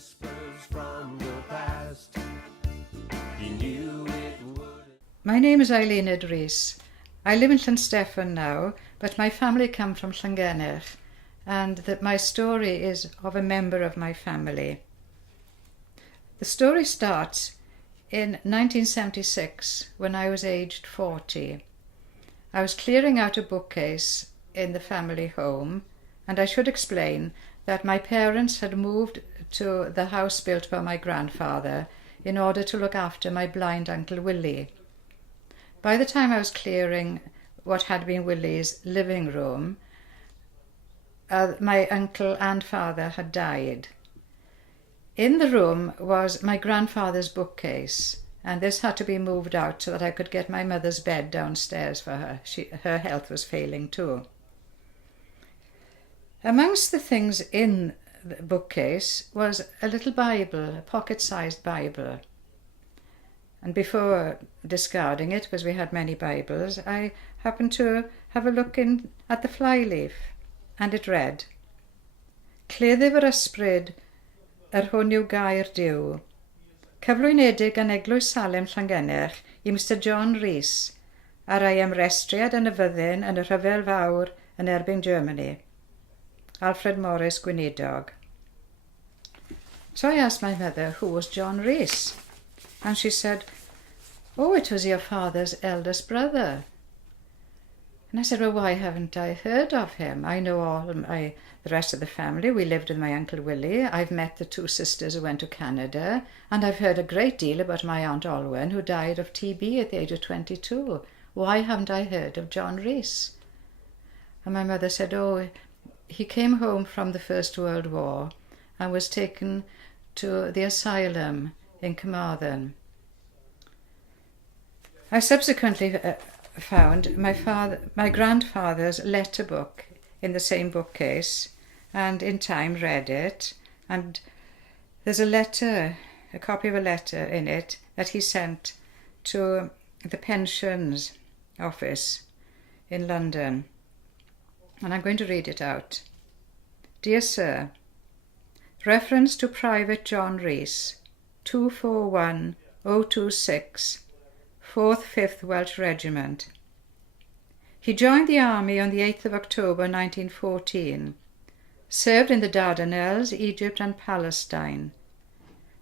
whispers from the past. He knew it would. My name is Eiluned Rees. I live in Llansteffan now, but my family come from Llangennych, and that my story is of a member of my family. The story starts in 1976 when I was aged 40. I was clearing out a bookcase in the family home, and I should explain that my parents had moved to the house built by my grandfather in order to look after my blind Uncle Willie. By the time I was clearing what had been Willie's living room, my uncle and father had died. In the room was my grandfather's bookcase, and this had to be moved out so that I could get my mother's bed downstairs for her. Her health was failing too. Amongst the things in the bookcase was a little Bible, a pocket-sized Bible. And before discarding it, because we had many Bibles, I happened to have a look at the flyleaf, and it read, Cleddyf yr ysbryd, hwn yw gair Duw. Cyflwynedig gan Eglwys Salem Llangennych I Mr John Rees, a rai ymrestriad yn y fyddin yn y rhyfel fawr yn erbyn Germany. Alfred Morris Gweinidog. So I asked my mother who was John Rees, and she said, oh, it was your father's eldest brother. And I said, well, why haven't I heard of him? I know the rest of the family. We lived with my Uncle Willie. I've met the two sisters who went to Canada, and I've heard a great deal about my Aunt Olwen, who died of TB at the age of 22. Why haven't I heard of John Rees? And my mother said, oh, he came home from the First World War and was taken to the asylum in Carmarthen. I subsequently found my grandfather's letter book in the same bookcase, and in time read it, and there's a copy of a letter in it that he sent to the pensions office in London, and I'm going to read it out. Dear Sir, reference to Private John Rees, 241026, 4th 5th Welsh Regiment. He joined the army on the 8th of October 1914, served in the Dardanelles, Egypt and Palestine,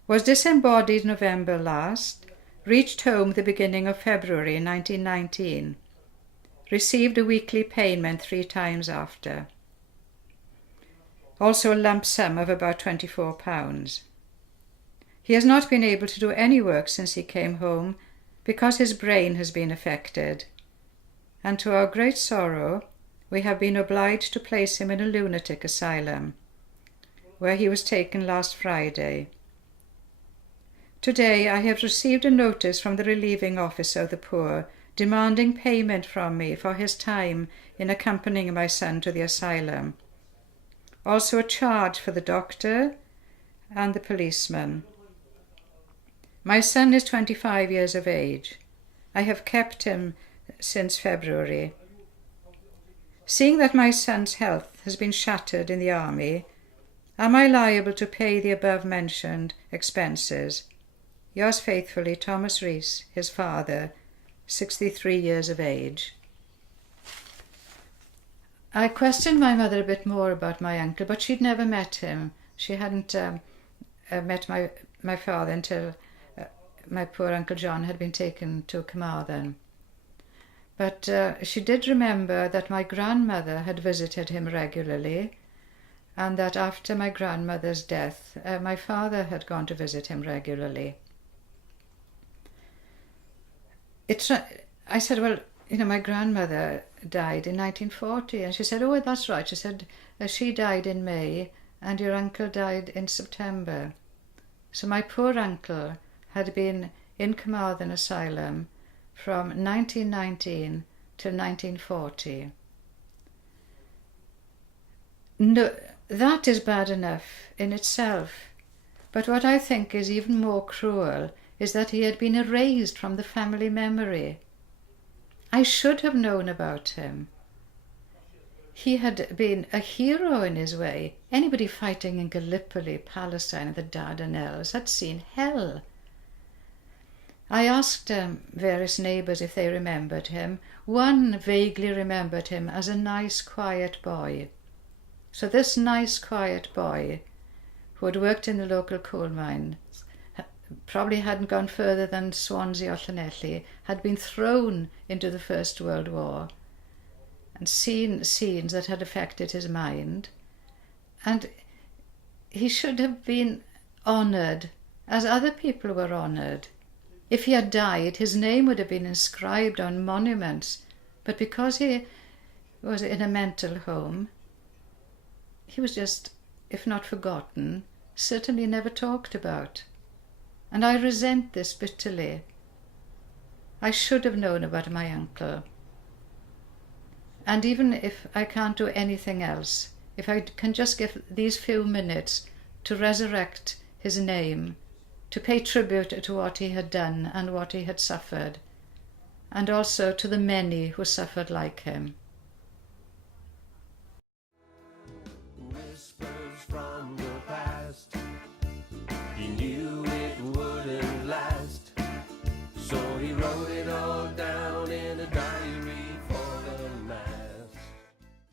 was disembodied November last, reached home the beginning of February 1919, received a weekly payment 3 times after. Also a lump sum of about £24. He has not been able to do any work since he came home because his brain has been affected, and to our great sorrow we have been obliged to place him in a lunatic asylum, where he was taken last Friday. Today I have received a notice from the relieving officer of the poor demanding payment from me for his time in accompanying my son to the asylum. Also a charge for the doctor and the policeman. My son is 25 years of age. I have kept him since February. Seeing that my son's health has been shattered in the army, am I liable to pay the above-mentioned expenses? Yours faithfully, Thomas Rees, his father, 63 years of age. I questioned my mother a bit more about my uncle, but she'd never met him. She hadn't met my father until my poor Uncle John had been taken to Carmarthen. But she did remember that my grandmother had visited him regularly, and that after my grandmother's death, my father had gone to visit him regularly. I said, well, my grandmother died in 1940, and she said, oh, that's right. She said, she died in May, and your uncle died in September. So my poor uncle had been in Carmarthen Asylum from 1919 till 1940. No, that is bad enough in itself, but what I think is even more cruel is that he had been erased from the family memory. I should have known about him. he had been a hero in his way. Anybody fighting in Gallipoli, Palestine, the Dardanelles had seen hell. I asked various neighbours if they remembered him. One vaguely remembered him as a nice, quiet boy. So this nice, quiet boy, who had worked in the local coal mine, probably hadn't gone further than Swansea or Llanelli, had been thrown into the First World War and seen scenes that had affected his mind. And he should have been honoured as other people were honoured. If he had died, his name would have been inscribed on monuments, but because he was in a mental home, he was just, if not forgotten, certainly never talked about. And I resent this bitterly. I should have known about my uncle. And even if I can't do anything else, if I can just give these few minutes to resurrect his name, to pay tribute to what he had done and what he had suffered, and also to the many who suffered like him. Whispers from the past. He knew